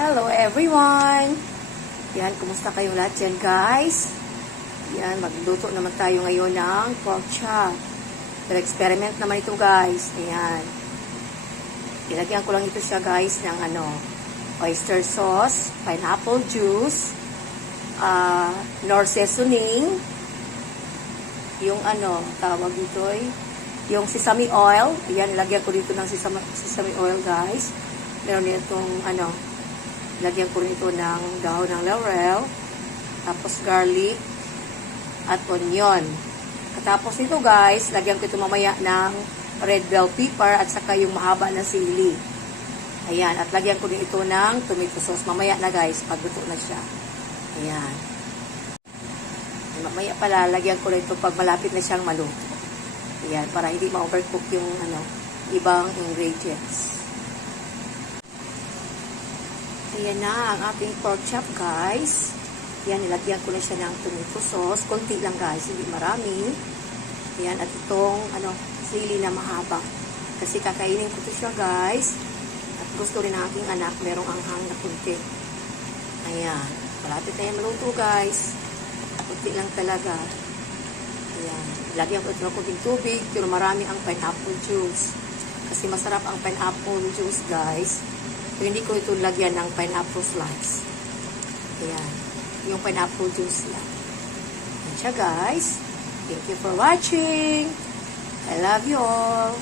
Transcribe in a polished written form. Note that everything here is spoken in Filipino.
Hello everyone! Yan, kumusta kayong lahat dyan guys? Yan, magluto naman tayo ngayon ng pork chop. Pero experiment naman ito guys. Ayan. Ilagyan ko lang ito siya guys ng oyster sauce, pineapple juice, nor seasoning, yung tawag dito yung sesame oil. Ayan, ilagyan ko dito ng sesame oil guys. Meron din itong lagyan ko rin ito ng dahon ng laurel, tapos garlic, at onion. Katapos nito guys, lagyan ko ito mamaya ng red bell pepper at saka yung mahaba na sili. Ayan, at lagyan ko din ito ng tomato sauce. Mamaya na guys, pagluto na siya. Ayan. Mamaya pala, lagyan ko rin ito pag malapit na siyang maluto. Ayan, para hindi ma-overcook yung ibang ingredients. Ayan na ang ating pork chop guys. Ayan, nilagyan ko na siya ng tomato sauce. Konti lang guys, hindi marami. Ayan, at itong sili na mahaba. Kasi kakainin ko ito siya guys. At gusto rin ng aking anak, merong anghang na kunti. Ayan, malapit na yung maluto guys. Kunti lang talaga. Ayan, lagyan ko ito ng kunting tubig, pero marami ang pineapple juice. Kasi masarap ang pineapple juice guys. Pero hindi ko ito lagyan ng pineapple slice. Ayan. Yung pineapple juice lang. Ayan siya guys. Thank you for watching. I love you all.